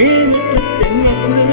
dream